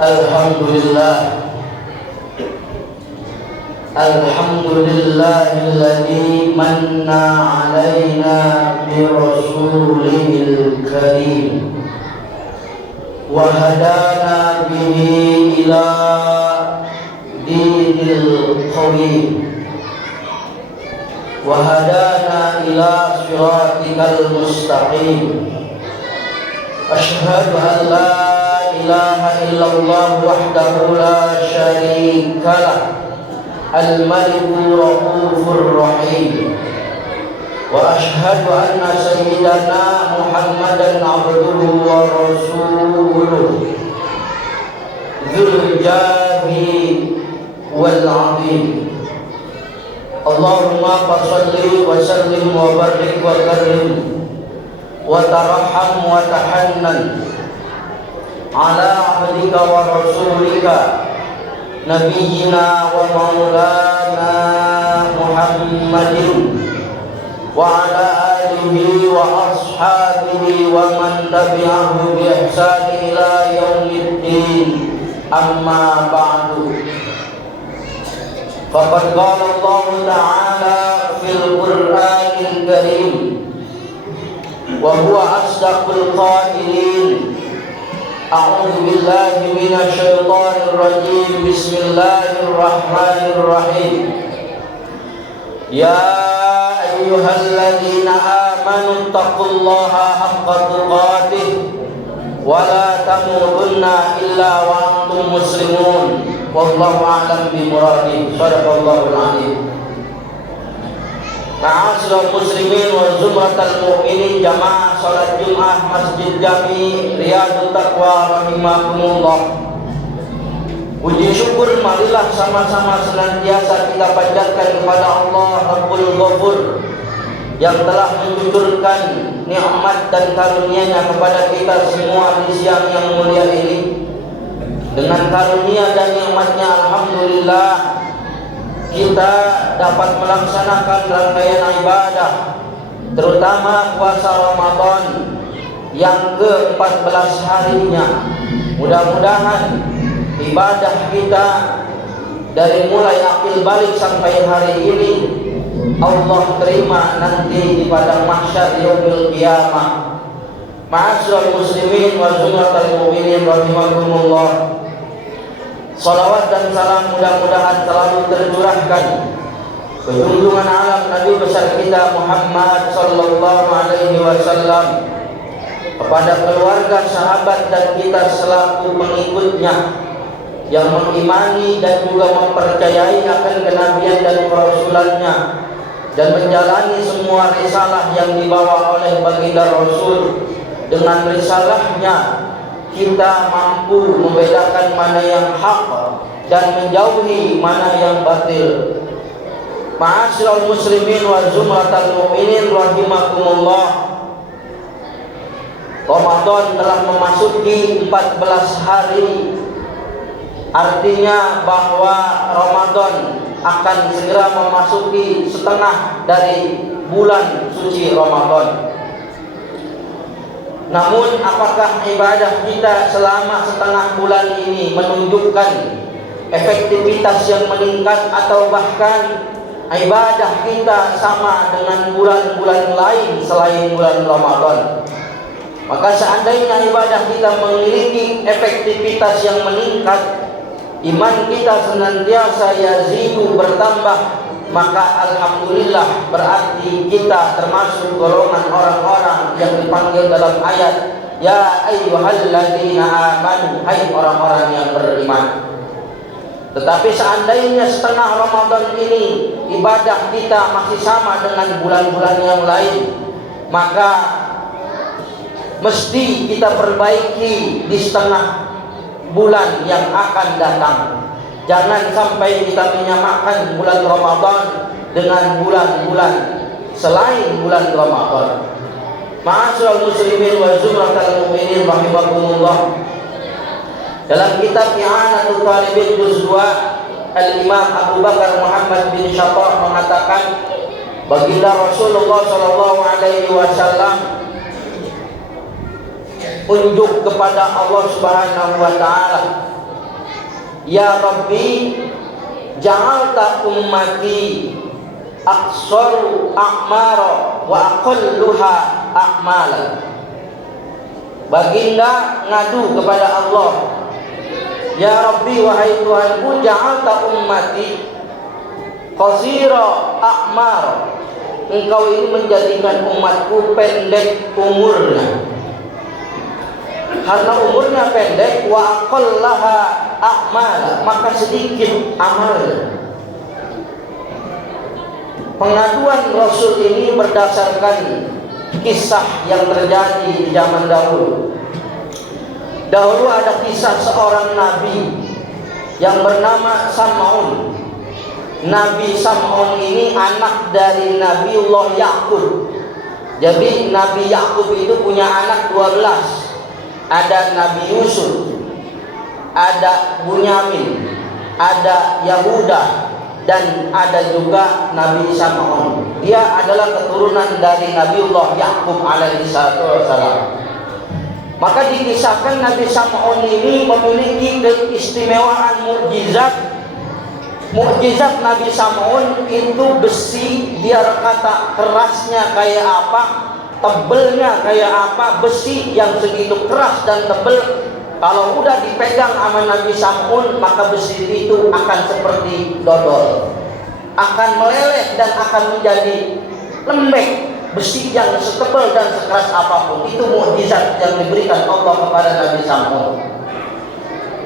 Alhamdulillah, alhamdulillahilladzi manna alaina bi rasulil karim wa hadana bihi ila dinil qawim wa hadana ila siratikal mustaqim. Asyhadu an la ilaha illallah wahdahu la syarika lah, al-malikul raufur rahim. Wa asyhadu anna sayyidana Muhammadan abduhu wa rasuluh dzul jahi wal azim. Allahumma shalli wa sallim wa barik wa karim wa tarham wa tahannan ala abdika wa rasulika nabiyyina wa maulana Muhammadin wa ala alihi wa ashabihi wa man tabi'ahu bi ihsani ila yaumiddin. Amma ba'du. Faqad qala Allah ta'ala fil Qur'anil Karim wa huwa asdaqul qailin. A'udzu billahi minasy syaithanir rajim. Bismillahirrahmanirrahim. Ya ayyuhalladzina amanu taqullaha haqqa tuqatih wa la tamutunna illa wa antum muslimun. Wallahu a'lam bimuradih. Shadaqallahul 'azim. Ma'asyiral muslimin wa zumratal mu'minin jamaah salat Jumat Masjid Jami Riyadut Taqwa rahimakumullah. Puji syukur marilah sama-sama senantiasa kita panjatkan kepada Allah Rabbul Ghafur yang telah mencucurkan nikmat dan karunia-Nya kepada kita semua di siang yang mulia ini. Dengan karunia dan nikmat-Nya, alhamdulillah, kita dapat melaksanakan rangkaian ibadah, terutama puasa Ramadan yang ke-14 harinya. Mudah-mudahan ibadah kita dari mulai akil balik sampai hari ini Allah terima nanti di padang mahsyar yaumil qiyamah. Ma'asyiral muslimin wa zumratal mu'minin rahimakumullah. Salawat dan salam mudah-mudahan selalu tercurahkan ke junjungan alam Nabi besar kita Muhammad sallallahu alaihi wasallam, kepada keluarga, sahabat dan kita selaku pengikutnya yang mengimani dan juga mempercayai akan kenabian dan kerasulannya dan menjalani semua risalah yang dibawa oleh baginda Rasul. Dengan risalahnya kita mampu membedakan mana yang hak dan menjauhi mana yang batil. Ma'asyiral muslimin wa zumratal mu'minin rahimakumullah. Ramadan telah memasuki 14 hari. Artinya bahwa Ramadan akan segera memasuki setengah dari bulan suci Ramadan. Namun apakah ibadah kita selama setengah bulan ini menunjukkan efektivitas yang meningkat, atau bahkan ibadah kita sama dengan bulan-bulan lain selain bulan Ramadan? Maka seandainya ibadah kita memiliki efektivitas yang meningkat, iman kita senantiasa yazidu bertambah, maka alhamdulillah berarti kita termasuk golongan orang-orang yang dipanggil dalam ayat ya ayyuhalladzina amanu, hai orang-orang yang beriman. Tetapi seandainya setengah Ramadan ini ibadah kita masih sama dengan bulan-bulan yang lain, maka mesti kita perbaiki di setengah bulan yang akan datang. Jangan sampai kita menyamakan bulan Ramadan dengan bulan-bulan selain bulan Ramadan. Ma'asyiral muslimin wa zumratal mu'minin rahimakumullah. Dalam kitab I'anatul Talibin juz 2, Al-Imam Abu Bakar Muhammad bin Syattar mengatakan, baginda Rasulullah sallallahu alaihi wasallam unjuk kepada Allah Subhanahu wa taala Ya Rabbi, ja'alta ummati aqsaru a'mara wa aqalluha a'mala. Baginda ngadu kepada Allah, ya Rabbi, wahai Tuhanku, ja'alta ummati qasira a'mar, engkau ini menjadikan umatku pendek umurnya. Karena umurnya pendek, wa aqallaha a'mal, maka sedikit amalnya. Pengaduan Rasul ini berdasarkan kisah yang terjadi di zaman dahulu. Dahulu ada kisah seorang nabi yang bernama Sam'un. Nabi Sam'un ini anak dari Nabiullah Yakub. Jadi Nabi Yakub itu punya anak 12. Ada Nabi Yusuf, ada Bunyamin, ada Yahuda, dan ada juga Nabi Sam'un. Dia adalah keturunan dari Nabiullah Yakub alaihissalam. Maka dikisahkan Nabi Sam'un ini memiliki keistimewaan mukjizat. Mukjizat Nabi Sam'un itu besi, biar kata kerasnya kayak apa, tebelnya kayak apa, besi yang segitu keras dan tebel, kalau udah dipegang sama Nabi Sam'un, maka besi itu akan seperti dodol, akan meleleh dan akan menjadi lembek. Besi yang setebal dan sekeras apapun, itu mukjizat yang diberikan Allah kepada Nabi Sam'un.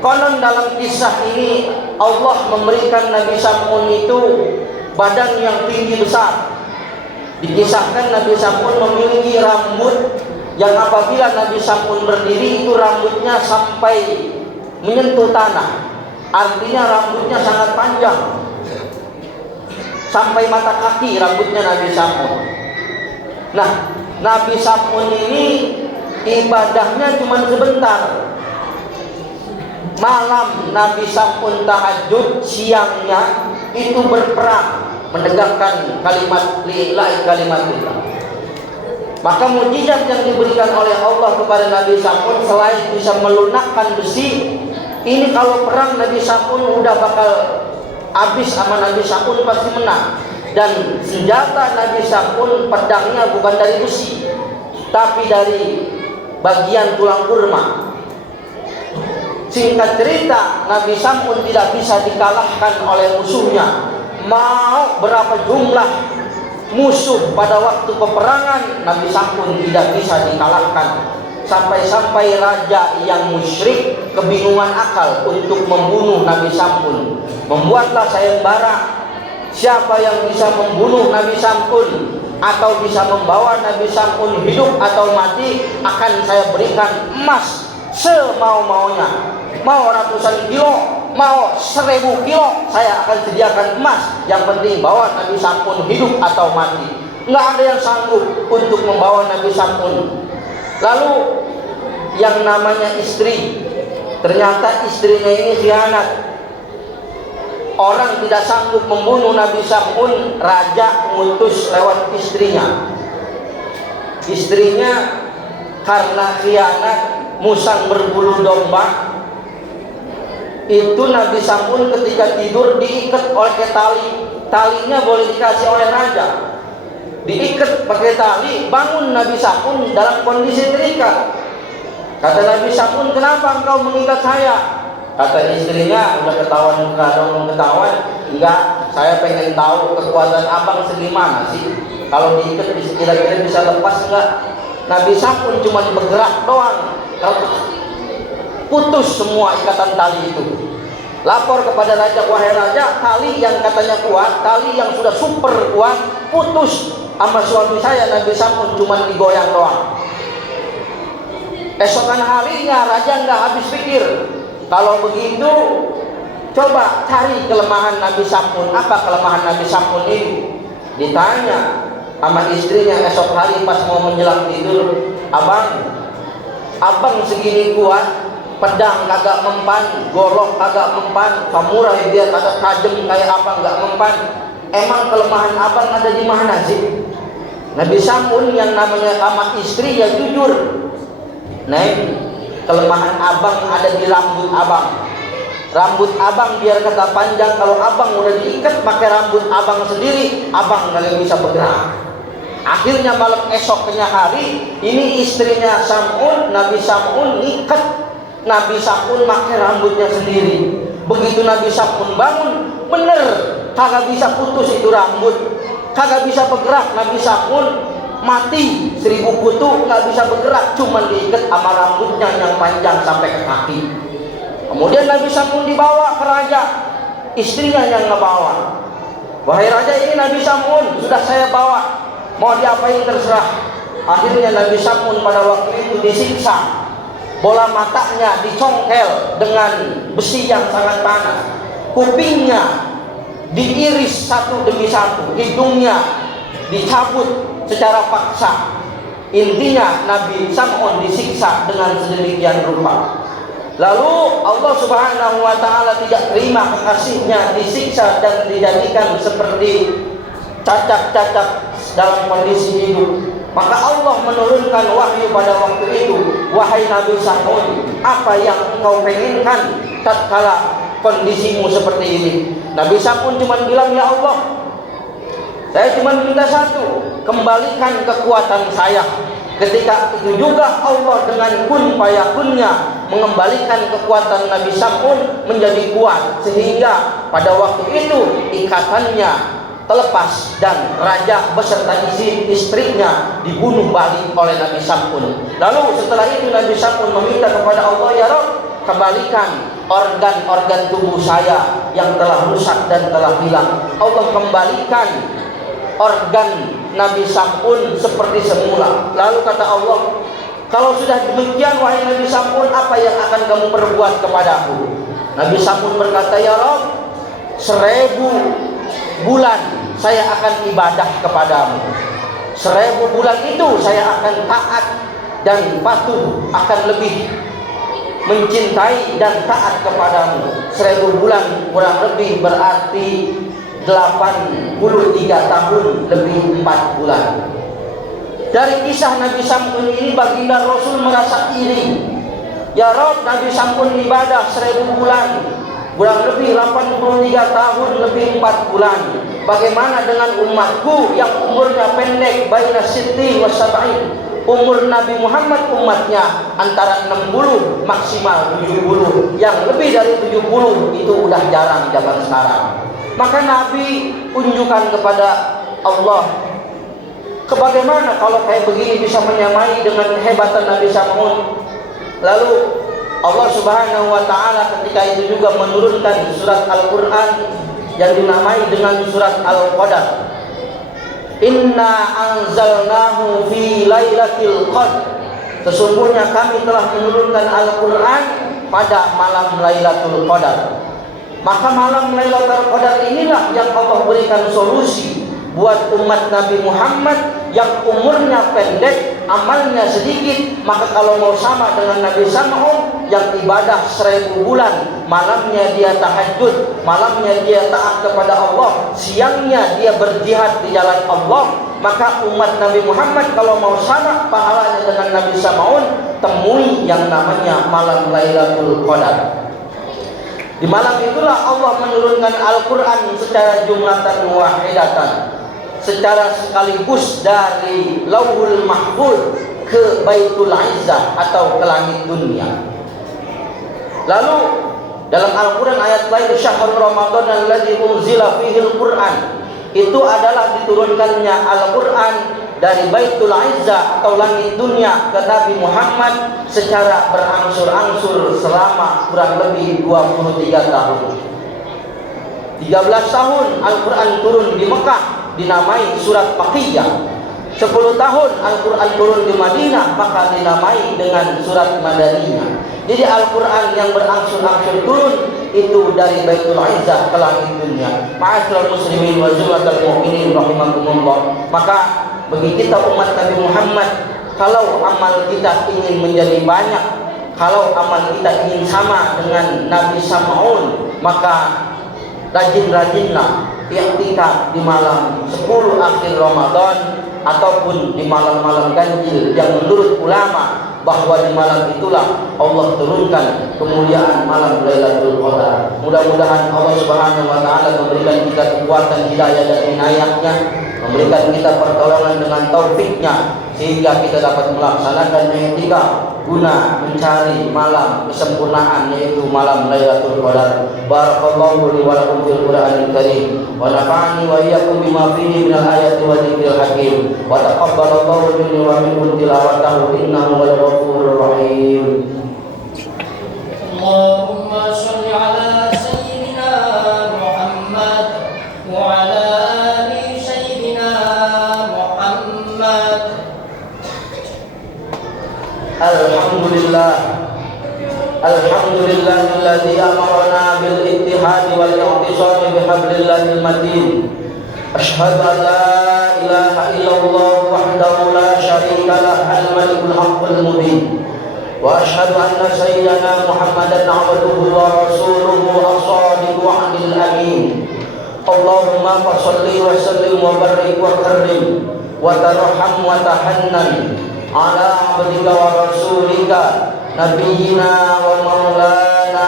Konon dalam kisah ini Allah memberikan Nabi Sam'un itu badan yang tinggi besar. Dikisahkan Nabi Sam'un memiliki rambut yang apabila Nabi Sam'un berdiri itu rambutnya sampai menyentuh tanah. Artinya rambutnya sangat panjang, sampai mata kaki rambutnya Nabi Sam'un. Nah, Nabi Sam'un ini ibadahnya cuma sebentar. Malam Nabi Sam'un tahajud, siangnya itu berperang menegakkan kalimat lillahi kalimatullah. Maka mukjizat yang diberikan oleh Allah kepada Nabi Sam'un selain bisa melunakkan besi, ini kalau perang Nabi Sam'un udah bakal habis sama Nabi Sam'un, pasti menang. Dan senjata Nabi Sam'un pedangnya bukan dari besi, tapi dari bagian tulang kurma. Singkat cerita, Nabi Sam'un tidak bisa dikalahkan oleh musuhnya. Mau berapa jumlah musuh pada waktu peperangan, Nabi Sam'un tidak bisa dikalahkan. Sampai-sampai raja yang musyrik kebingungan akal untuk membunuh Nabi Sam'un. Membuatlah sayembara, siapa yang bisa membunuh Nabi Sam'un atau bisa membawa Nabi Sam'un hidup atau mati, akan saya berikan emas semau-maunya. Mau ratusan kilo, mau 1000 kilo, saya akan sediakan emas. Yang penting bawa Nabi Sam'un hidup atau mati. Nggak ada yang sanggup untuk membawa Nabi Sam'un. Lalu yang namanya istri, ternyata istrinya ini khianat. Orang tidak sanggup membunuh Nabi Sam'un, raja ngutus lewat istrinya. Istrinya karena khianat, musang berbulu domba. Itu Nabi Sam'un ketika tidur diikat oleh tali. Talinya boleh dikasih oleh raja. Diikat pakai tali, bangun Nabi Sam'un dalam kondisi terikat. Kata Nabi Sam'un, kenapa engkau mengikat saya? Kata istrinya, udah ketahuan enggak, saya pengen tahu kekuatan abang segimana sih. Kalau diikat kira-kira bisa lepas enggak? Nabi Sam'un cuma bergerak doang, putus semua ikatan tali itu. Lapor kepada raja, wahai raja, tali yang katanya kuat, tali yang sudah super kuat, putus sama suami saya Nabi Sam'un, cuma digoyang doang. Esokan harinya raja nggak habis pikir. Kalau begitu, coba cari kelemahan Nabi Sam'un. Apa kelemahan Nabi Sam'un ini? Ditanya sama istrinya esok hari pas mau menjelang tidur, abang segini kuat, pedang kagak mempan, golok kagak mempan, samurai dia kagak tajam kayak apa nggak mempan. Emang kelemahan abang ada di mana sih? Nabi Sam'un yang namanya sama istri ya jujur. Neng, kelemahan abang ada di rambut abang. Rambut abang biar kata panjang, kalau abang udah diikat pakai rambut abang sendiri, abang kagak bisa bergerak. Akhirnya malam esoknya hari, ini istrinya Sam'un, Nabi Sam'un ikat Nabi Sam'un pakai rambutnya sendiri. Begitu Nabi Sam'un bangun, bener kagak bisa putus itu rambut, kagak bisa bergerak. Nabi Sam'un mati 1000 kutu, nggak bisa bergerak, cuman diikat sama rambutnya yang panjang sampai ke kaki. Kemudian Nabi Sam'un dibawa ke raja, istrinya yang ngebawa. Wahai raja, ini Nabi Sam'un, sudah saya bawa, mau diapain terserah. Akhirnya Nabi Sam'un pada waktu itu disiksa, bola matanya dicongkel dengan besi yang sangat panas, kupingnya diiris satu demi satu, hidungnya dicabut secara paksa. Intinya Nabi Sam'un disiksa dengan sedemikian rupa. Lalu Allah Subhanahu wa ta'ala tidak terima kekasihnya disiksa dan dijadikan seperti cacat-cacat dalam kondisi hidup. Maka Allah menurunkan wahyu pada waktu itu, wahai Nabi Sam'un, apa yang engkau penginkan tatkala kondisimu seperti ini? Nabi Sam'un cuma bilang, ya Allah, saya cuma minta satu, kembalikan kekuatan saya. Ketika itu juga Allah dengan kun fayakunnya mengembalikan kekuatan Nabi Sam'un menjadi kuat, sehingga pada waktu itu ikatannya terlepas dan raja beserta istrinya dibunuh balik oleh Nabi Sam'un. Lalu setelah itu Nabi Sam'un meminta kepada Allah, ya Rabb, kembalikan organ-organ tubuh saya yang telah rusak dan telah hilang. Allah kembalikan organ Nabi Sam'un seperti semula. Lalu kata Allah, kalau sudah demikian wahai Nabi Sam'un, apa yang akan kamu perbuat kepadaku? Nabi Sam'un berkata, ya Rabb, 1000 bulan saya akan ibadah kepadamu. 1000 bulan itu saya akan taat dan patuh, akan lebih mencintai dan taat kepadamu. 1000 bulan kurang lebih berarti 83 tahun lebih 4 bulan. Dari kisah Nabi Sam'un ini baginda Rasul merasa iri. Ya Rabb, Nabi Sam'un ibadah 1000 bulan, kurang lebih 83 tahun lebih 4 bulan. Bagaimana dengan umatku yang umurnya pendek, baina sitti wa sab'in? Umur Nabi Muhammad umatnya antara 60 maksimal 70. Yang lebih dari 70 itu udah jarang zaman sekarang. Maka Nabi unjukkan kepada Allah, bagaimana kalau kayak begini bisa menyamai dengan kehebatan Nabi Sam'un. Lalu Allah Subhanahu wa ta'ala ketika itu juga menurunkan surat Al-Quran yang dinamai dengan surat Al-Qadar. Inna anzalnahu fi lailatul qadr. Sesungguhnya kami telah menurunkan Al-Quran pada malam Lailatul Qadar. Maka malam Lailatul Qadar inilah yang Allah berikan solusi buat umat Nabi Muhammad yang umurnya pendek, amalnya sedikit. Maka kalau mau sama dengan Nabi Sam'un yang ibadah 1000 bulan, malamnya dia tahajud, malamnya dia taat kepada Allah, siangnya dia berjihad di jalan Allah, maka umat Nabi Muhammad kalau mau sama pahalanya dengan Nabi Sam'un, temui yang namanya malam Lailatul Qadar. Di malam itulah Allah menurunkan Al-Quran secara jumlatan wahidatan, secara sekaligus dari Lauhul Mahfuz ke Baitul Izzah atau ke langit dunia. Lalu dalam Al-Quran ayat lain, syahrul Ramadan alladzi unzila fihil Quran, itu adalah diturunkannya Al-Quran dari Baitul Izzah atau langit dunia ke Nabi Muhammad secara berangsur-angsur selama kurang lebih 23 tahun. 13 tahun Al-Quran turun di Mekah, dinamai surat Makkiyah. 10 tahun Al-Quran turun di Madinah, maka dinamai dengan surat Madaniyah. Jadi Al-Quran yang berangsur-angsur turun itu dari Baitul Izzah ke langit dunia. Ma'asyiral muslimin wa jumlatul mu'minin rahimakumullah. Maka bagi kita umat Nabi Muhammad, kalau amal kita ingin menjadi banyak, kalau amal kita ingin sama dengan Nabi Sam'un, maka rajin-rajinlah i'tikaf di malam 10 akhir Ramadan ataupun di malam-malam ganjil yang menurut ulama bahwa di malam itulah Allah turunkan kemuliaan malam Lailatul Qadar. Mudah-mudahan Allah Subhanahu wa taala memberikan kita kekuatan hidayah dan inayahnya, memberikan kita pertolongan dengan taufiknya, sehingga kita dapat melaksanakan etika guna mencari malam kesempurnaan, yaitu malam Lailatul Qadar. Barakallahu li wa lakum fil Qur'anil Karim wa nafa'ani wa iyyakum bima fihi minal ayati wa dzikril hakim wa taqabbalallahu minni wa minkum tilawatahu innahu wal ghafurur rahim. Allahumma shalli ala sayyidina Muhammad wa ala ali sayyidina Muhammad. Alhamdulillahilladzi amarna bil ittihad wal i'tisam bihablillahil matin. Asyhadu an la ilaha illallah wahdahu la syarika lah al-malikul haqqul mubin. Wa asyhadu anna sayyidana Muhammadan 'abduhu wa rasuluhu as-shadiqul wa'dil amin. Allahumma shalli wa sallim wa barik wa karrim wa tarham wa tahannan ala abdika wa rasulika nabiyyina wa maulana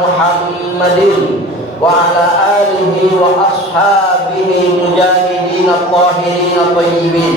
Muhammadin wa ala alihi wa ashabihi mujahidin at-tahirin at-tayyibin.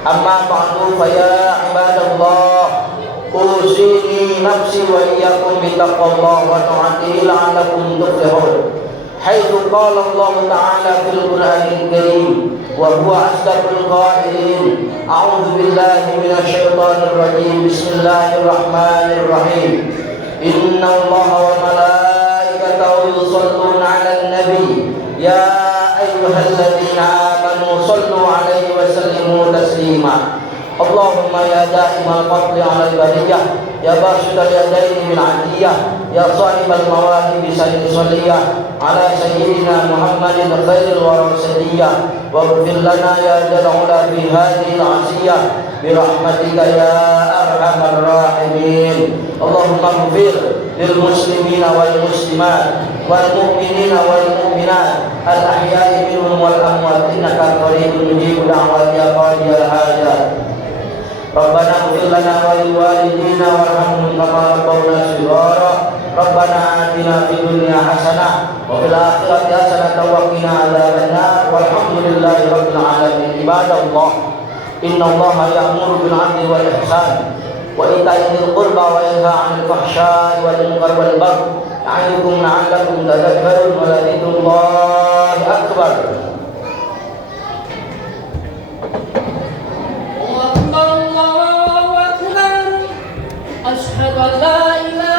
Amma ba'du, fa ya ibadallah, usini nafsi wa iyyakum bi taqwallah wa ta'atihi la'allakum tuflihun. Haitsu qala Allah Ta'ala fil Qur'anil Karim wa huwa asdaqul qailin. A'udzu billahi minasy syaithanir rajim. Bismillahirrahmanirrahim. Inna Allaha wa malaikatahu yusholluna 'alan nabi ya ayyuhalladzina amanu shallu 'alaihi wa sallimu taslima. Allahumma ya da'imal fadli 'alal bariyah ya basidal yadaini bil 'adiyah ya sahibal mawahib sallallahu ala sayyidina Muhammadin khairil warasadiyah wa ighfir lana ya jalal ula fi hadhihi al-'asiyah bi rahmatika ya arhamar rahimin. Allahumma ighfir lil muslimina wal muslimat wal mu'minina wal mu'minat al ahya'i minhum wal amwat innaka qaribun mujibud da'wat ya qadiyal hajat. Rabbana ighfir lana wa liwalidina warhamhum kama rabbawna shighara. Rabbana atina fid dunya hasanah wa fil akhirati hasanah wa qina adzabannar. Walhamdulillahi rabbil alamin. Ibadallah, innallaha ya'muru bil 'adli wal ihsan wa ita'i dzil qurba wa yanha 'anil fahsya'i wal munkar wal baghi ya'idukum la'allakum tadhakkarun wa dzikrullahi akbar. Allahu akbar. Asyhadu an la ilaha